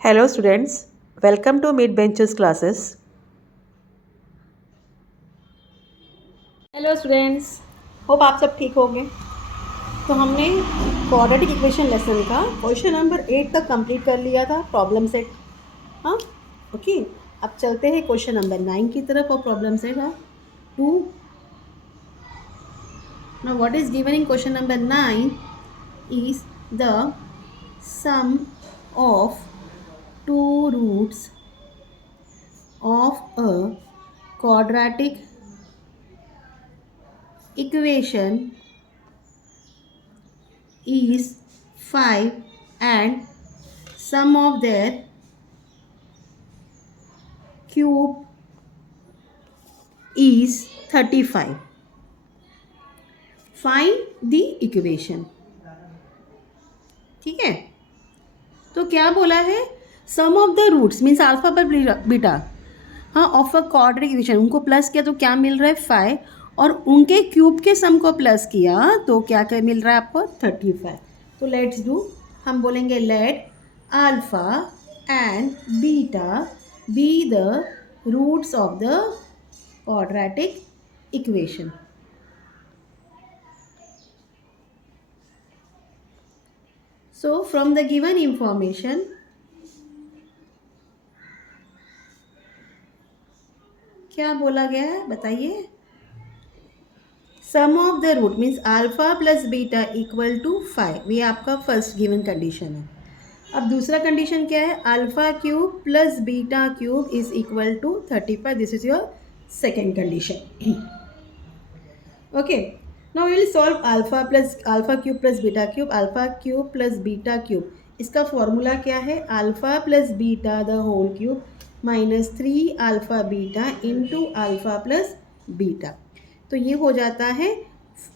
Hello students, welcome to Mid Benches classes. Hello students, hope आप सब ठीक होंगे। तो हमने क्वाड्रेटिक इक्वेशन लेसन का क्वेश्चन नंबर 8 तक कंप्लीट कर लिया था, प्रॉब्लम सेट। हाँ, ओके। अब चलते हैं क्वेश्चन नंबर 9 की तरफ और प्रॉब्लम सेट है 2। Now what is given in question number 9 is the sum of two roots of a quadratic equation is 5 and sum of their cube is 35. Find the equation. ठीक है, तो क्या बोला है? Sum of the roots means alpha पर beta, हाँ, of a quadratic equation. उनको plus किया तो क्या मिल रहा है? 5। और उनके क्यूब के सम को प्लस किया तो क्या क्या मिल रहा है आपको? 35। तो लेट्स डू, हम बोलेंगे let alpha and beta be the roots of the quadratic equation. So from the given information, क्या बोला गया है बताइए? Sum of the root means alpha plus beta equal to 5, ये आपका फर्स्ट गिवन कंडीशन है। अब दूसरा कंडीशन क्या है? Alpha cube plus beta cube is equal to 35, this is your second condition. Okay, now we will solve alpha cube plus beta cube, alpha cube plus beta cube. इसका formula क्या है? Alpha plus beta the whole cube minus 3 alpha beta into alpha plus beta. तो ये हो जाता है,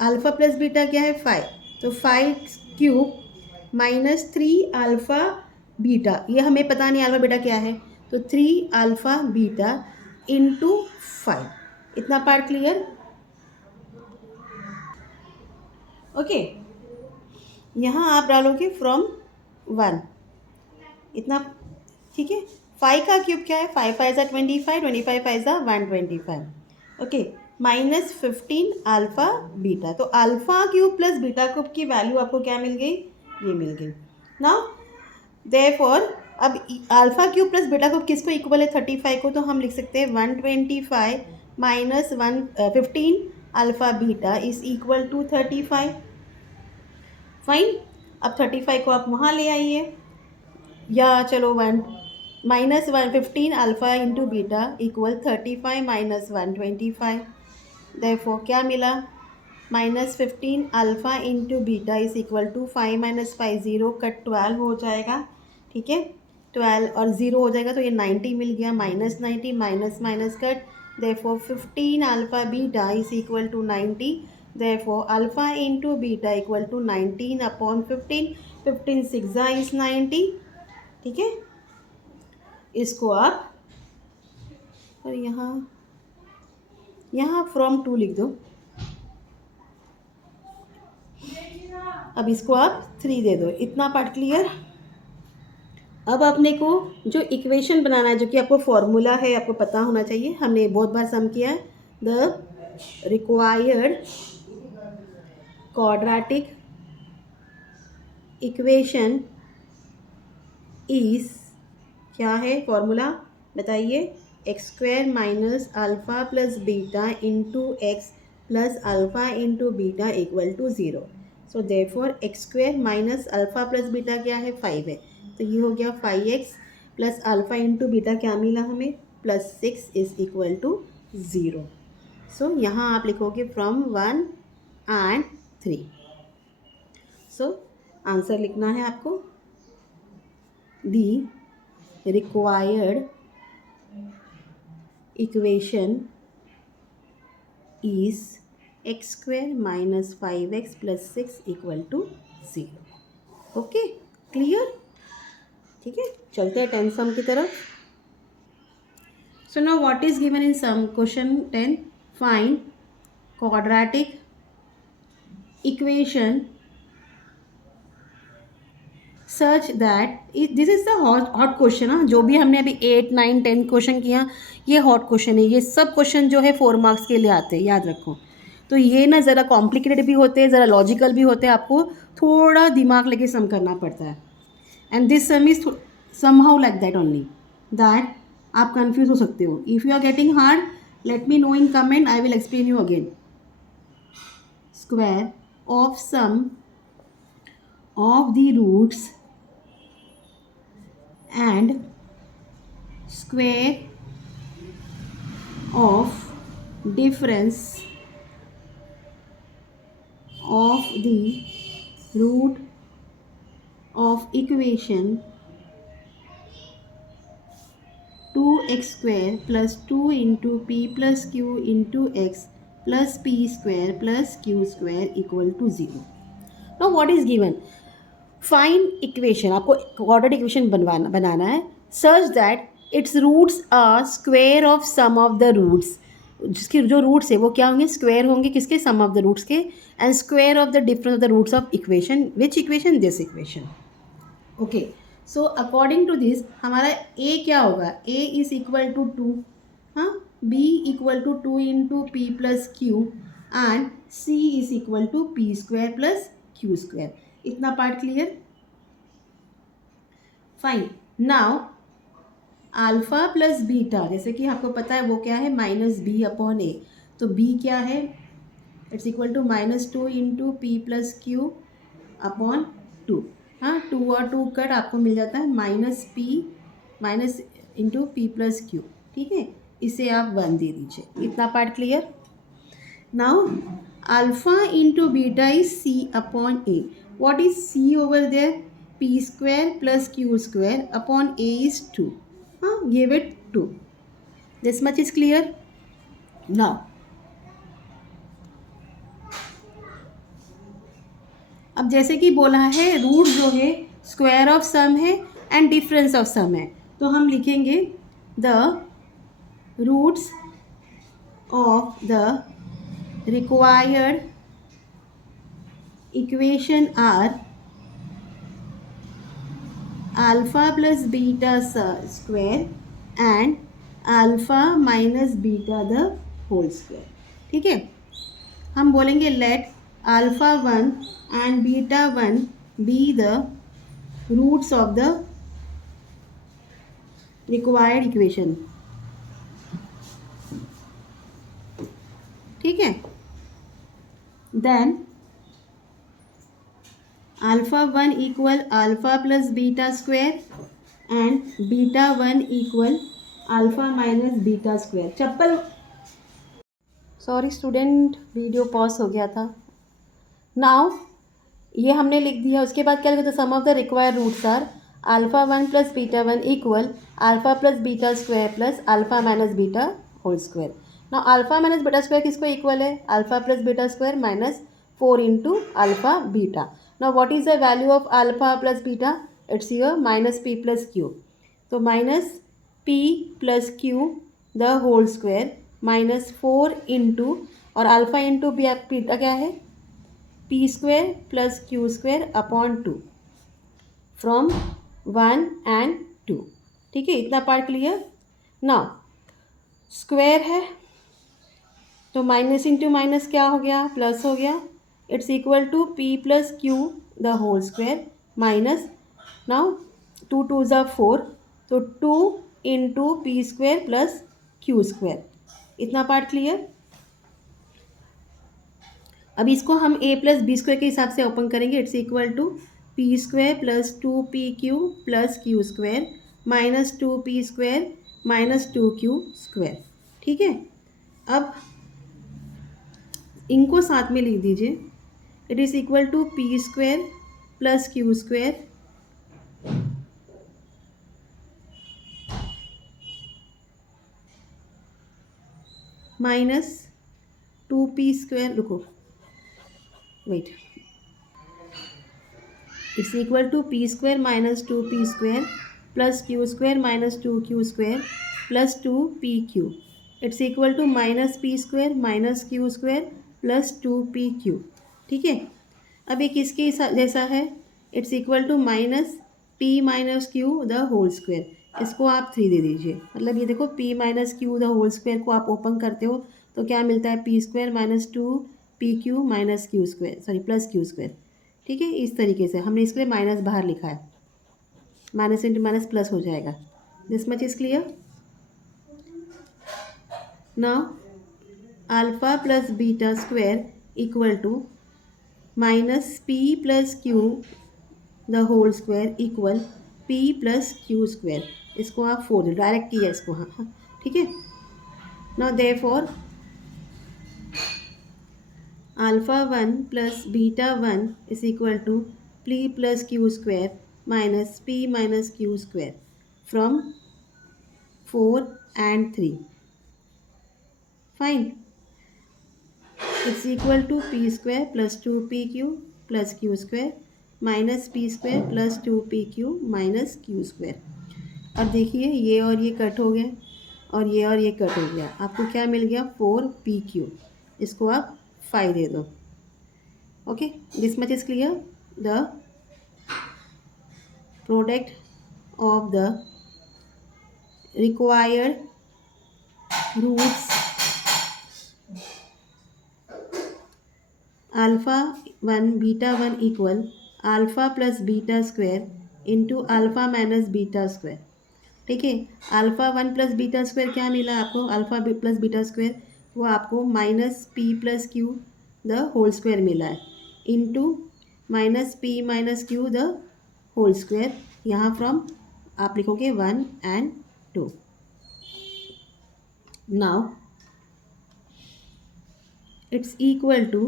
alpha plus beta क्या है? 5, तो 5 क्यूब माइनस 3 अल्फा बीटा, ये हमें पता नहीं अल्फा बीटा क्या है, तो 3 अल्फा बीटा इंटू 5। इतना पार्ट क्लियर? ओके, यहाँ आप डालोगे फ्रॉम 1, इतना ठीक है। 5 का क्यूब क्या है? 5 5 ज़ा 25, 25 5 ज़ा 125। Okay, minus 15 alpha beta. तो alpha cube plus beta cube की वैल्यू आपको क्या मिल गई? ये मिल गई। नाउ देयरफॉर अब alpha cube plus beta cube किसको इक्वल है? 35 को। तो हम लिख सकते हैं 125 minus 15 alpha beta is equal to 35। Fine, अब 35 को आप वहाँ ले आइए, या चलो 1 minus 115 alpha into beta equal 35 minus 125। Therefore क्या मिला? Minus 15 alpha into beta is equal to 5 minus 5 zero, cut 12 हो जाएगा। ठीक है, 12 और ज़ीरो हो जाएगा तो ये 90 मिल गया, minus 90 minus minus cut. Therefore 15 alpha beta is equal to 90। Therefore alpha into beta equal to 19 upon 15, 15 6 is 90। ठीक है, इसको आप और यहाँ फ्रॉम 2 लिख दो। अब इसको आप 3 दे दो। इतना पार्ट क्लियर? अब अपने को जो इक्वेशन बनाना है, जो कि आपको फॉर्मूला है, आपको पता होना चाहिए, हमने बहुत बार सम किया है। The required quadratic equation is, क्या है फॉर्मूला बताइए? X square minus alpha plus beta into X plus alpha into beta equal to 0। So therefore X square minus alpha plus beta क्या है? 5 है, तो ये हो गया 5x plus alpha into beta क्या मिला हमें? Plus 6 is equal to 0। So यहाँ आप लिखोगे फ्रॉम 1 एंड 3। सो आंसर लिखना है आपको, दी required equation is x square minus 5x plus 6 equal to 0। Okay, clear? ठीक है, चलते हैं 10 सम की तरफ। So now what is given in sum question 10? Find quadratic equation such that this is the hot question. हाँ, जो भी हमने अभी 8, 9, 10 क्वेश्चन किया, ये हॉट क्वेश्चन है। ये सब क्वेश्चन जो है 4 मार्क्स के लिए आते हैं, याद रखो। तो ये ना ज़रा कॉम्प्लिकेटेड भी होते हैं, ज़रा लॉजिकल भी होते हैं, आपको थोड़ा दिमाग लेके सम करना पड़ता है। And this sum is somehow like that only, that आप कंफ्यूज हो सकते हो। If you are getting hard, let me know in comment, I will explain you again. Square of sum of the roots and square of difference of the root of equation 2x square plus 2 into p plus q into x plus p square plus q square equal to 0. Now what is given? Find equation, आपको quadratic equation बनाना है such that it's roots are square of sum of the roots. जिसके जो roots है वो क्या होंगे? Square होंगे किसके? सम ऑफ द रूट्स के। And square of the difference of the roots of equation. Which equation? This equation. Okay, so according to this हमारा ए क्या होगा? ए इज इक्वल टू 2, हाँ, B equal to 2 into P plus Q and C is equal to P square plus Q square. इतना part clear? Fine. Now alpha plus beta, जैसे कि आपको पता है वो क्या है? Minus B upon A. तो बी क्या है? It's equal to -2 into P plus Q upon 2। हाँ, 2 और 2 कट, आपको मिल जाता है minus into P plus q. ठीक है, इसे आप 1 दे दीजिए। इतना part clear? Now alpha into beta is c upon a. What is C over there? P square plus Q square upon A is 2. Give it 2. This much is clear? Now, अब जैसे कि बोला है रूट जो है square of सम है and difference of some है, तो हम लिखेंगे the roots of the required equation are alpha plus beta square and alpha minus beta the whole square. ठीक है, हम बोलेंगे let alpha 1 and beta 1 be the roots of the required equation. ठीक है, then alpha 1 equal alpha plus beta square and beta 1 equal alpha minus beta square. Chappal, sorry student, video pause हो गया था। Now ये हमने लिख दिया, उसके बाद क्या लिखा था? Sum of the required roots are alpha 1 plus beta 1 equal alpha plus beta square plus alpha minus beta whole square. Now alpha minus beta square किसको इक्वल है? Alpha plus beta square minus 4 into alpha beta. Now what is the value of alpha plus beta? It's here minus p plus q. So minus p plus q the whole square minus 4 into, और alpha into beta क्या है? p square plus q square upon 2 from 1 and 2. ठीक है, इतना part clear? Now square है तो minus into minus क्या हो गया? प्लस हो गया। It's equal to p plus q the whole square minus, now 2 2 ज़ा 4, तो 2 into p square plus Q square. इतना पार्ट क्लियर? अब इसको हम a प्लस बी स्क्वायर के हिसाब से ओपन करेंगे। It's equal to P square plus 2pq plus Q square minus 2p square minus 2q square. ठीक है, अब इनको साथ में लिख दीजिए। It is equal to P square plus Q square minus 2p square, रुको wait, it's equal to P square minus 2p square plus Q square minus 2q square plus 2pq। It's equal to minus P square minus Q square plus 2pq। ठीक है, अब एक इसके जैसा है। It's equal to minus p minus q the whole square, इसको आप 3 दे दीजिए। मतलब ये देखो p minus q the whole square को आप ओपन करते हो तो क्या मिलता है, p square minus 2pq minus Q square, sorry plus Q square. ठीक है, इस तरीके से हमने इसके लिए माइनस बाहर लिखा है, माइनस इंटू माइनस प्लस हो जाएगा। This much is clear. Now alpha plus beta square equal to minus p plus q the whole square equal p plus Q square. इसको आप 4 दो, डायरेक्ट किया इसको, हाँ हाँ ठीक है। Now therefore alpha 1 plus beta 1 is equal to p plus Q square minus p minus Q square from 4 and 3. Fine. It's equal to p square plus 2pq plus q square minus p square plus 2pq minus q square. अब देखिए ये और ये cut हो गया और ये cut हो गया, आपको क्या मिल गया, 4pq। इसको आप 5 दे दो। Okay, this much is clear. The product of the required roots alpha 1 beta 1 equal alpha plus beta square into alpha minus beta square. ठीक है, अल्फ़ा 1 प्लस बीटा स्क्वायर क्या मिला आपको, अल्फ़ा प्लस बीटा स्क्वायर, वो आपको minus p plus q the whole square मिला है, into minus p minus q the whole square. यहाँ फ्रॉम आप लिखोगे 1 and 2। Now it's equal to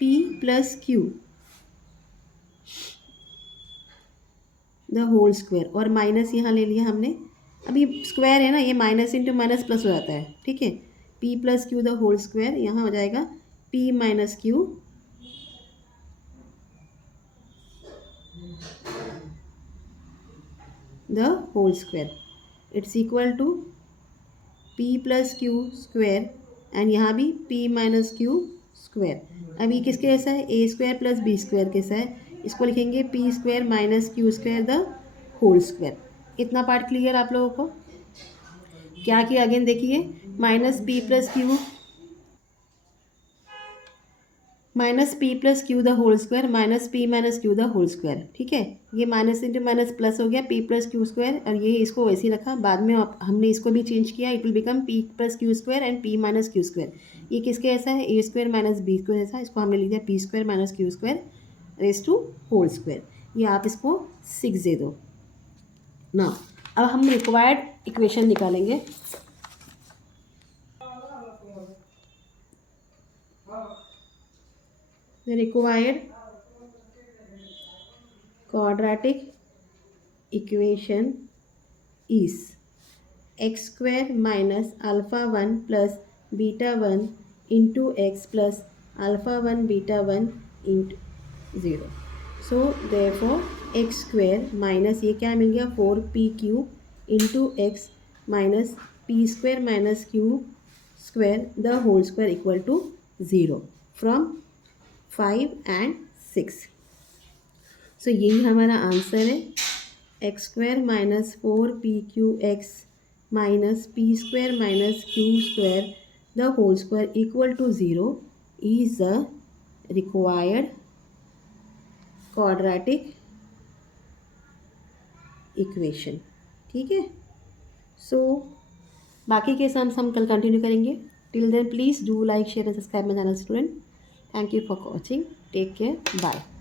p plus q the whole square, और minus यहाँ ले लिया हमने, अभी स्क्वायर है ना, ये माइनस इंटू माइनस प्लस हो जाता है। ठीक है, p plus q the whole square, यहाँ हो जाएगा p minus q the whole square. It's equal to p plus Q square and यहाँ भी p माइनस क्यू स्क्वायर। अब ये किसके जैसा है, a square plus b square कैसा है, इसको लिखेंगे p square minus Q square the whole square. इतना पार्ट क्लियर आप लोगों को। क्या किया अगेन देखिए, minus p plus q the whole square minus p minus q the whole square. ठीक है, ये माइनस इंटू माइनस प्लस हो गया, पी प्लस क्यू स्क्वायर, और ये इसको वैसे ही रखा। बाद में हमने इसको भी चेंज किया, it will become p plus Q square and p minus Q square. ये किसके ऐसा है, a square minus b square ऐसा, इसको हमने लिख दिया p square minus Q square raise to whole square. ये आप इसको 6 दे दो ना। अब हम रिक्वायर्ड इक्वेशन निकालेंगे। The required quadratic equation is x square minus alpha 1 plus beta 1 into x plus alpha 1 beta 1 into 0. So therefore x square minus ये क्या मिल गया, 4pq into x minus p square minus q square the whole square equal to 0 from 5 and 6। सो यही हमारा answer है, x square minus 4pq(x) minus P square minus Q square the whole square equal to 0 is the required quadratic equation. ठीक है, सो बाकी के sums हम कल continue करेंगे। Till then please do like share and subscribe my channel student. Thank you for watching. Take care. Bye.